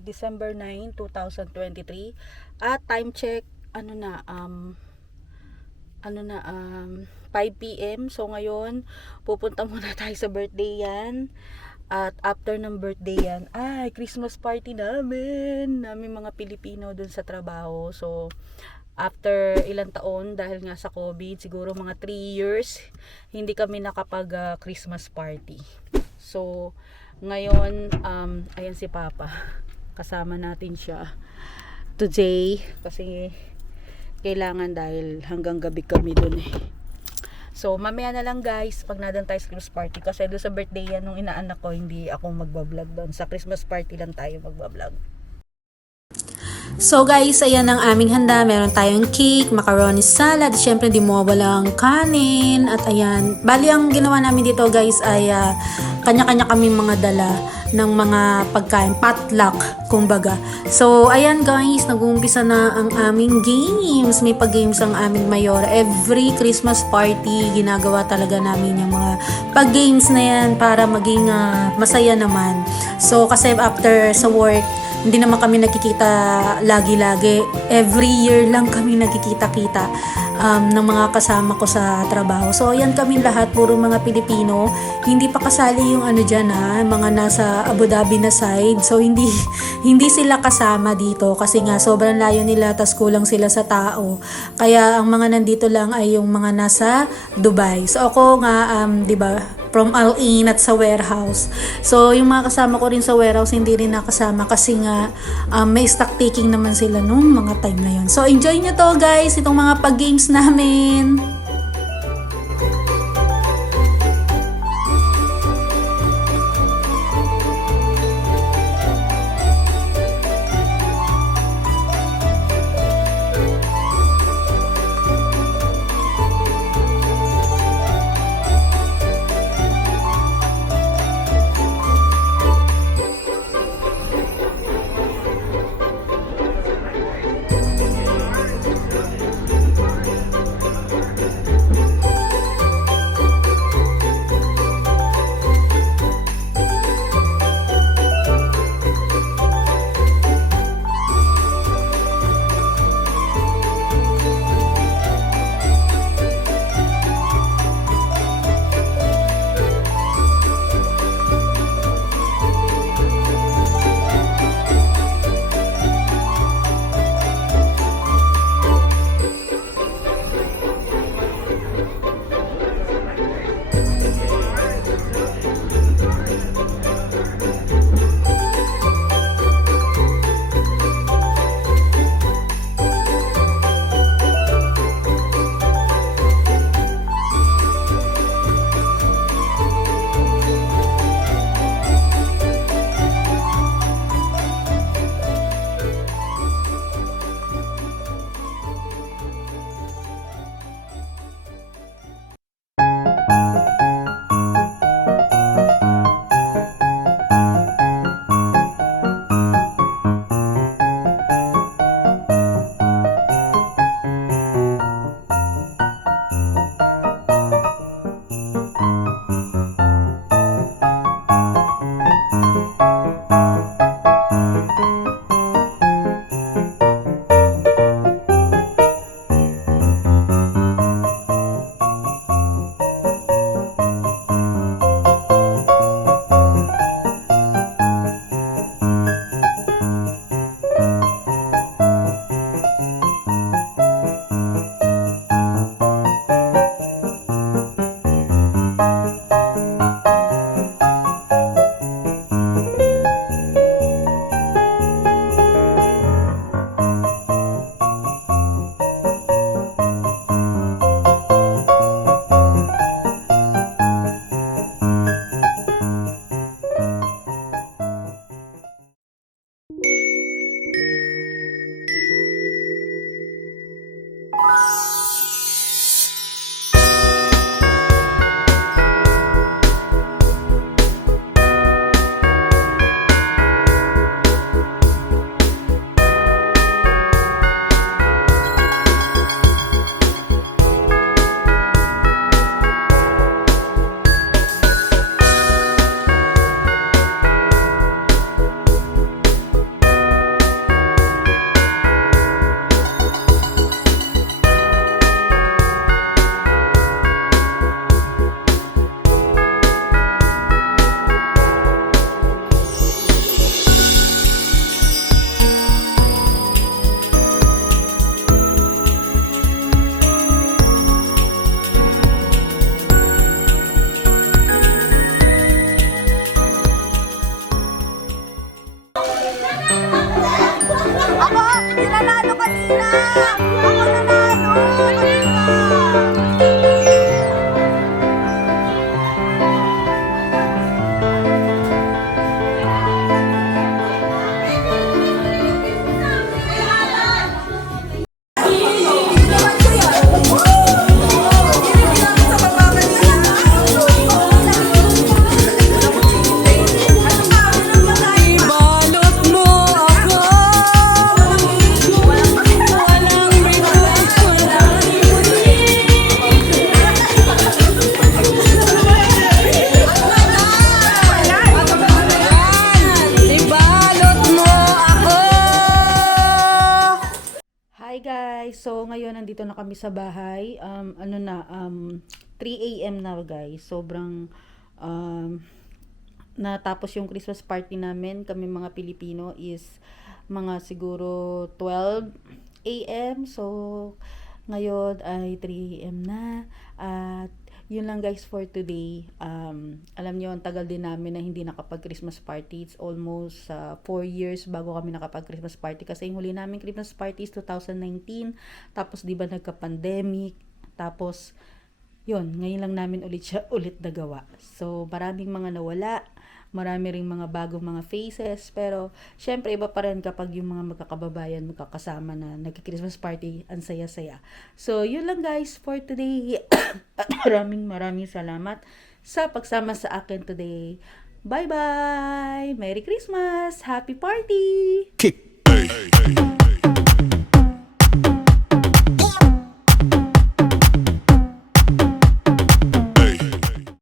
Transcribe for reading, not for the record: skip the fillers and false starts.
ay December 9, 2023. At time check, 5 p.m. So ngayon, pupunta muna tayo sa birthday yan. At after ng birthday yan, ay Christmas party namin mga Pilipino dun sa trabaho. So after ilang taon, dahil nga sa COVID, siguro mga 3 years, hindi kami nakapag Christmas party. So ngayon, ayan si Papa, kasama natin siya today kasi kailangan, dahil hanggang gabi kami dun eh. So mamaya na lang guys, pag nadan tayo sa Christmas party, kasi doon sa birthday yan nung inaanak ko, hindi ako magbablog doon. Sa Christmas party lang tayo magbablog. So guys, ayan ang aming handa. Meron tayong cake, macaroni salad, syempre di mawawala ang kanin. At ayan, bali ang ginawa namin dito guys ay kanya-kanya kami mga dala ng mga pagkain, potluck kumbaga. So ayan guys, nag-uumpisa na ang aming games. May pag-games ang aming mayor. Every Christmas party, ginagawa talaga namin yung mga pag-games na yan para maging masaya naman. So kasi after sa work, hindi naman kami nakikita lagi-lagi. Every year lang kami nakikita-kita ng mga kasama ko sa trabaho. So, ayan kami lahat, puro mga Pilipino. Hindi pa kasali yung dyan mga nasa Abu Dhabi na side. So, hindi sila kasama dito kasi nga sobrang layo nila, tas kulang sila sa tao. Kaya, ang mga nandito lang ay yung mga nasa Dubai. So, ako nga, di ba, from Al-Ain at sa warehouse. So, yung mga kasama ko rin sa warehouse, hindi rin nakasama kasi nga may stock taking naman sila nung mga time na yun. So, enjoy nyo to guys, itong mga pag-games namin. Ibalot mo ako. Walang request, walang ibalot mo ako. Hi guys! So ngayon nandito na kami sa bahay. 3 AM na guys. Sobrang natapos yung Christmas party namin. Kami mga Pilipino is mga siguro 12 AM. So ngayon ay 3 AM na. At yun lang guys for today. Alam niyo, ang tagal din namin na hindi nakapag-Christmas party. It's almost 4 years bago kami nakapag-Christmas party. Kasi yung huli namin Christmas party is 2019. Tapos di ba nagka-pandemic. Tapos, yun, ngayon lang namin ulit nagawa. So, maraming mga nawala. Marami ring mga bagong mga faces. Pero, syempre, iba pa rin kapag yung mga magkakababayan, magkakasama na nagki-Christmas party, ang saya-saya. So, yun lang guys for today. At maraming salamat sa pagsama sa akin today. Bye-bye! Merry Christmas! Happy party! Kick.